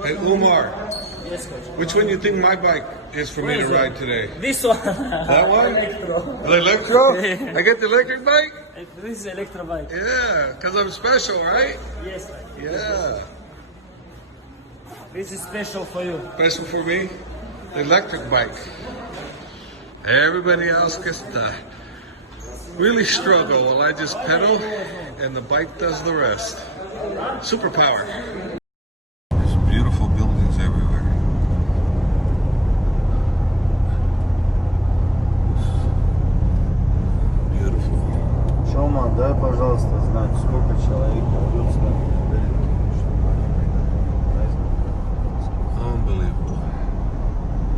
Hey, Umar, Yes, coach. which one you think my bike is for me to ride today? This one. That one? Electro. The Electro? Yeah. I get the electric bike? This is electro bike. Yeah, because I'm special, right? Yes. Yeah. This is special for you. Special for me? The electric bike. Everybody else gets to really struggle while I just pedal and the bike does the rest. Superpower. There's beautiful buildings everywhere. Beautiful. Шоуман, дай, пожалуйста, знать, сколько человек придется.